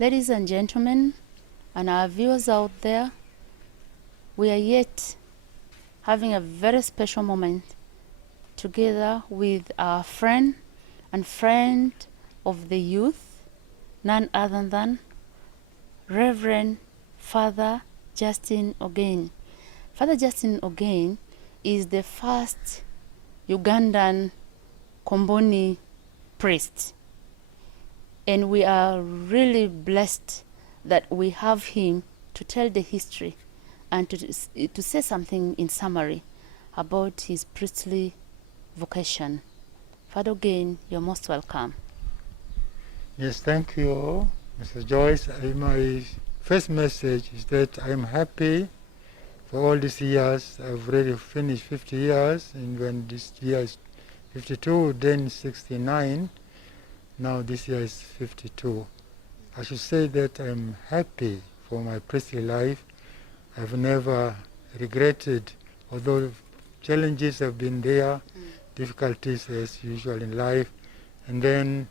Ladies and gentlemen, and our viewers out there, we are yet having a very special moment together with our friend and friend of the youth, none other than Reverend Father Justin Ogain. Father Justin Ogain is the first Ugandan Comboni priest. And we are really blessed that we have him to tell the history and to say something in summary about his priestly vocation. Father Ogain, you're most welcome. Yes, thank you, Mr. Joyce. My first message is that I'm happy for all these years. I've already finished 50 years, and when this year is 52, then 69. Now this year is 52. I should say that I'm happy for my priestly life. I've never regretted, although challenges have been there, difficulties as usual in life. And then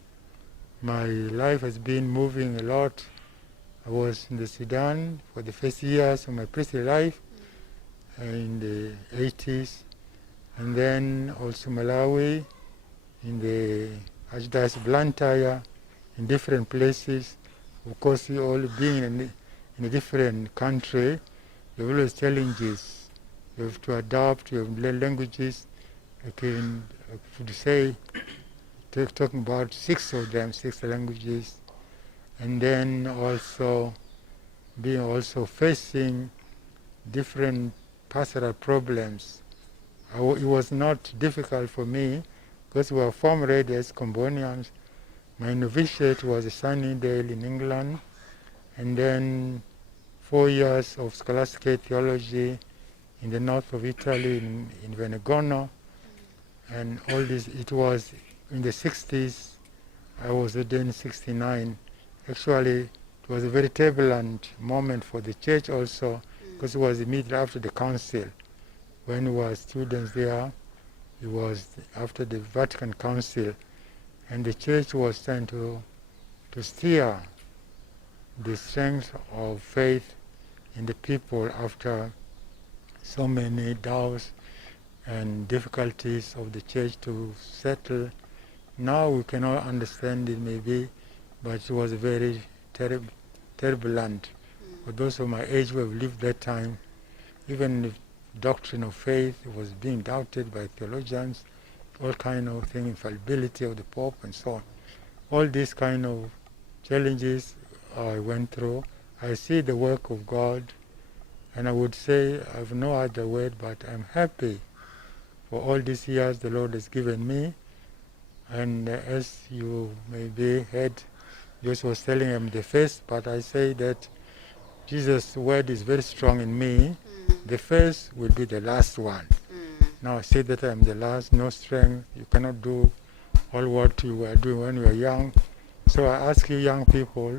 my life has been moving a lot. I was in the Sudan for the first years of my priestly life in the 80s. And then also Malawi in the Archdiocese of Blantyre, in different places. Of course, we all being in a different country, there are always challenges. You have to adapt, you have to learn languages. I could say, talking about 6 of them, 6 languages. And then also facing different pastoral problems. It was not difficult for me, because we were formed as Combonians. My novitiate was in Sunnydale in England, and then 4 years of scholastic theology in the north of Italy, in Venegono, and all this. It was in the 60s. I was ordained in 69. Actually, it was a very turbulent moment for the church also, because it was immediately after the council. When we were students there, it was after the Vatican Council, and the church was trying to steer the strength of faith in the people after so many doubts and difficulties of the church to settle. Now we cannot understand it maybe, but it was very turbulent. For those of my age who have lived that time, even if doctrine of faith was being doubted by theologians, all kind of things, infallibility of the Pope and so on. All these kind of challenges I went through. I see the work of God, and I would say I have no other word, but I'm happy for all these years the Lord has given me. And as you maybe heard, Jesus was telling him the first, but I say that Jesus' word is very strong in me. The first will be the last one. Now I say that I'm the last, no strength. You cannot do all what you were doing when you were young. So I ask you young people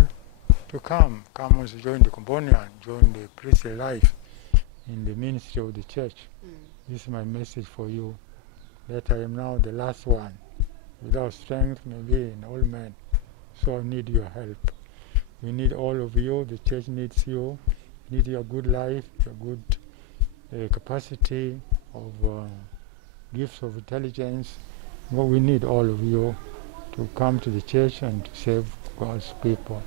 to come and join the Comboni and join the priestly life in the ministry of the church. This is my message for you, that I am now the last one. Without strength, maybe an old man. So I need your help. We need all of you. The church needs you. We need your good life, your good capacity of gifts of intelligence. But we need all of you to come to the church and to save God's people.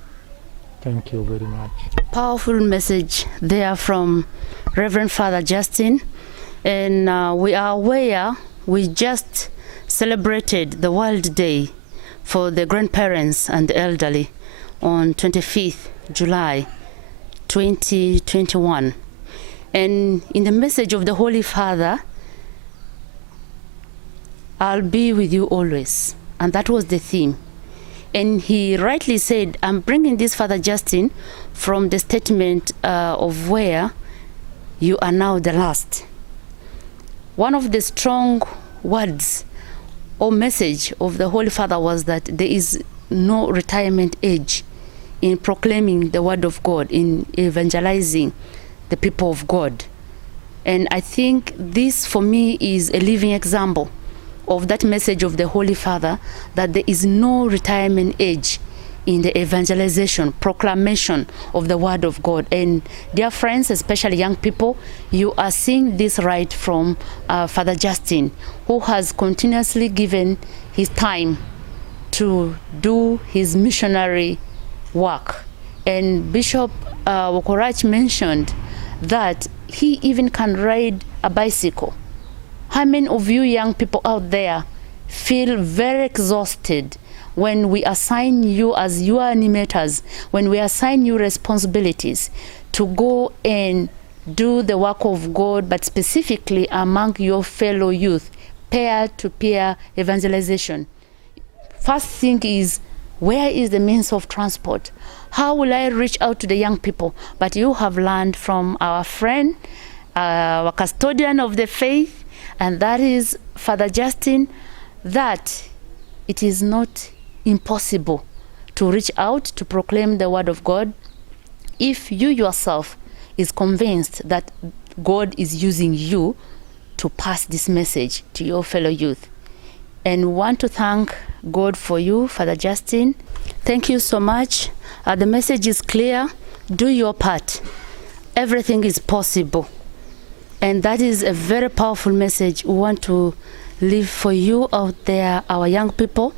Thank you very much. Powerful message there from Reverend Father Justin. And we are aware we just celebrated the World Day for the grandparents and the elderly on 25th July 2021. And in the message of the Holy Father, I'll be with you always. And that was the theme. And he rightly said, I'm bringing this, Father Justin, from the statement of where you are now the last. One of the strong words or message of the Holy Father was that there is no retirement age in proclaiming the word of God, in evangelizing the people of God. And I think this, for me, is a living example of that message of the Holy Father, that there is no retirement age in the evangelization, proclamation of the word of God. And dear friends, especially young people, you are seeing this right from Father Justin, who has continuously given his time to do his missionary work. And Bishop Wokorach mentioned that he even can ride a bicycle. How many of you young people out there feel very exhausted when we assign you as your animators, when we assign you responsibilities to go and do the work of God, but specifically among your fellow youth, peer-to-peer evangelization? First thing is, where is the means of transport? How will I reach out to the young people? But you have learned from our friend, our custodian of the faith, and that is Father Justin, that it is not impossible to reach out to proclaim the word of God if you yourself is convinced that God is using you to pass this message to your fellow youth. And want to thank God for you, Father Justin. Thank you so much. The message is clear. Do your part. Everything is possible. And that is a very powerful message we want to leave for you out there, our young people,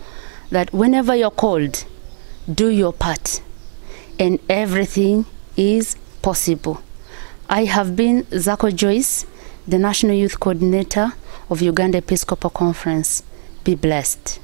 that whenever you're called, do your part. And everything is possible. I have been Zako Joyce, the National Youth Coordinator of Uganda Episcopal Conference. Be blessed.